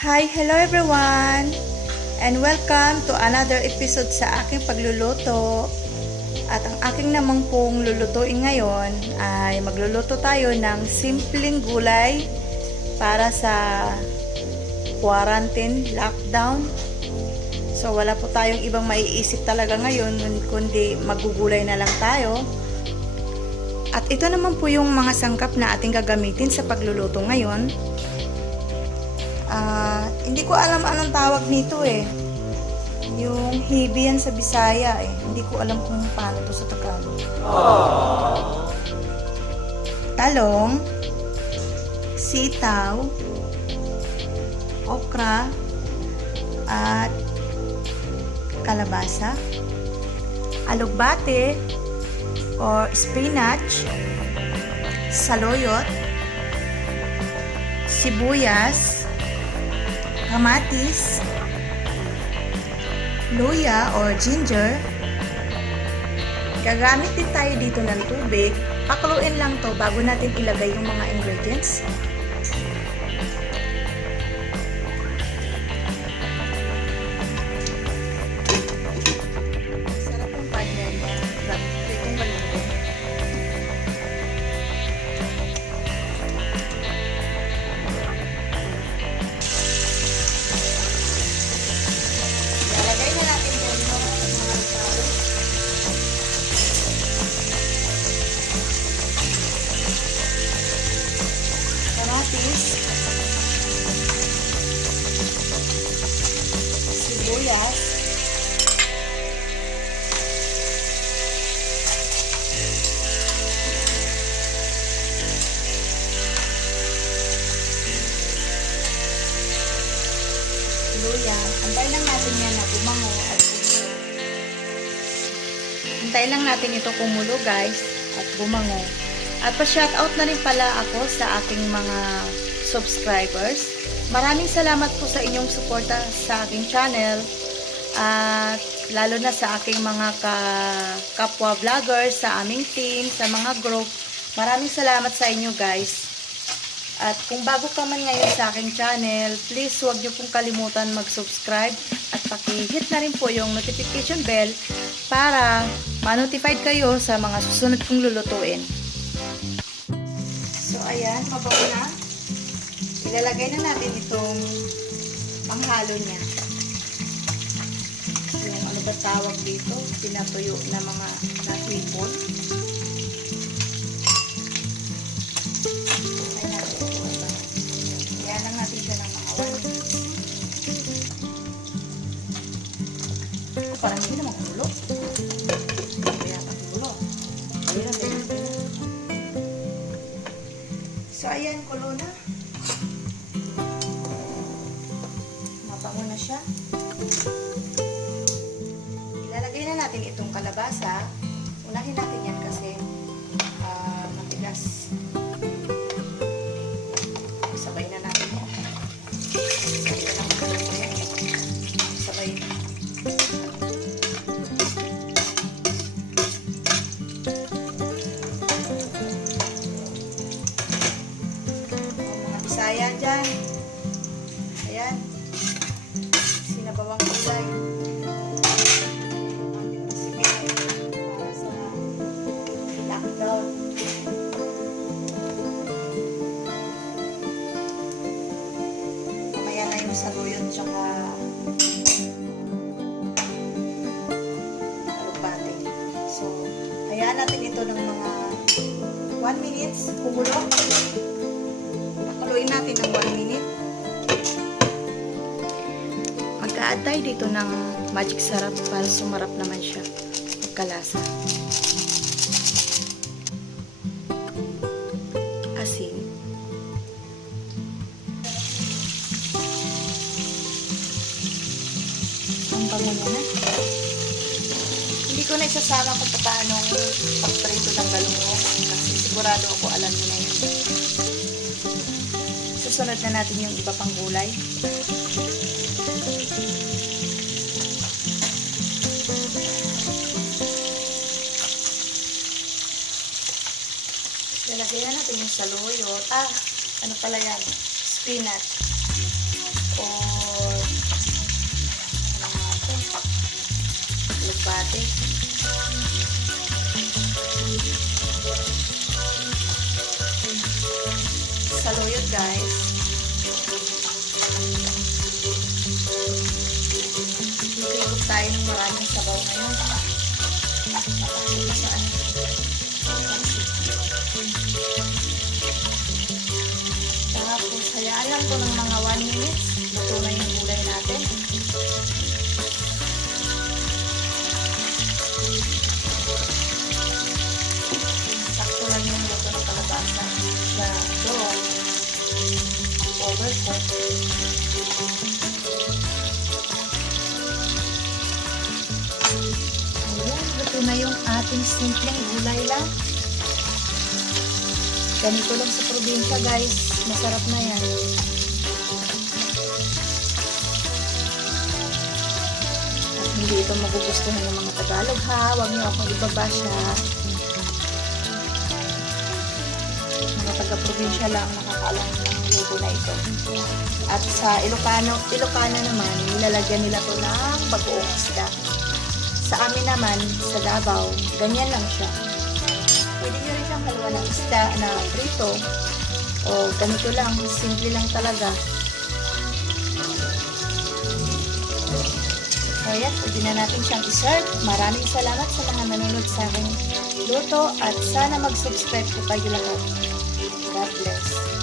Hi, hello everyone! And welcome to another episode sa aking pagluluto. At ang aking namang pong lulutuin ngayon ay magluluto tayo ng simpleng gulay para sa quarantine, lockdown. So wala po tayong ibang maiisip talaga ngayon kundi magugulay na lang tayo. At ito naman po yung mga sangkap na ating gagamitin sa pagluluto ngayon. Hindi ko alam anong tawag nito eh. Yung hibi yan sa Bisaya eh. Hindi ko alam kung paano to sa Tagalog. Talong, sitaw, okra, at kalabasa, alugbate or spinach, saluyot, sibuyas, kamatis, luya or ginger. Gagamit din tayo dito ng tubig. Pakuluin lang to bago natin ilagay yung mga ingredients. Sarap yung partner niya. Ito yung malungkot. Lalagay na natin doon yung mga ricado. Kamatis, sibuyas, luya. Antayin lang natin yan na bumango at kumulo. Antayin lang natin ito kumulo guys at bumango. At pa-shoutout na rin pala ako sa aking mga subscribers. Maraming salamat po sa inyong suporta sa aking channel. At lalo na sa aking mga kapwa vloggers, sa aming team, sa mga group. Maraming salamat sa inyo guys. At kung bago ka man ngayon sa aking channel, please huwag niyo pong kalimutan mag-subscribe at paki-hit na rin po yung notification bell para ma-notified kayo sa mga susunod kong lulutuin. So ayan, mabago na. Ilalagay na natin itong panghalo niya. Yung ano ba tawag dito? Pinatuyo na mga natipon. Ayan lang natin siya ng mga 1 minute. Parang hindi naman kumulo. Kaya pa kumulo. Ayan, ayan. So, ayan, kulo na. Mabango na siya. Ilalagay na natin itong kalabasa. Unahin natin yan kasi matigas. Sabay na natin ito. Sabay na. Bisaya dyan. Ayan. Sinabawang gulay. Ating recipe para sa lockdown. Mamaya na yung saluyot tsaka alugbate. So, hayaan natin ito ng mga 1 minute. Kumulo. Pakuluin natin ng 1 minute. Mag-a-add tayo dito ng magic sarap para sumarap naman siya. Pagkalasa. Asin. Ang bango niya na. Hindi ko na isasama kung paano pagprito ng galunggong kasi sigurado ako alam niyo na yun. Susunod na natin yung iba pang gulay. Lalagyan natin yung saluyot. Ano pala yan? Spinach. O Saan? Tapos, hayaan lang to ng mga 1 minutes. Luto na yung gulay natin. Sakto lang yung luto ng kalabasa sa doon. Overcook. Ayan, luto na yung ating simpleng gulay lang. Ganito lang sa probinsya, guys. Masarap na yan. At hindi ito magugustuhan ng mga Tagalog, ha. Huwag niyo akong ibabash, ha. Mga taga-probinsya lang nakakaalam ng luto na ito. At sa Ilocano naman, nilalagyan nila to ng bagoong isda. Sa amin naman, sa Davao, ganyan lang siya. Pwede nyo rin siyang haluan ng isda na prito. O ganito lang, simple lang talaga. So yan, pwede na natin siyang i-serve. Maraming salamat sa mga nanonood sa aking luto at sana mag-subscribe po kayo lahat. God bless.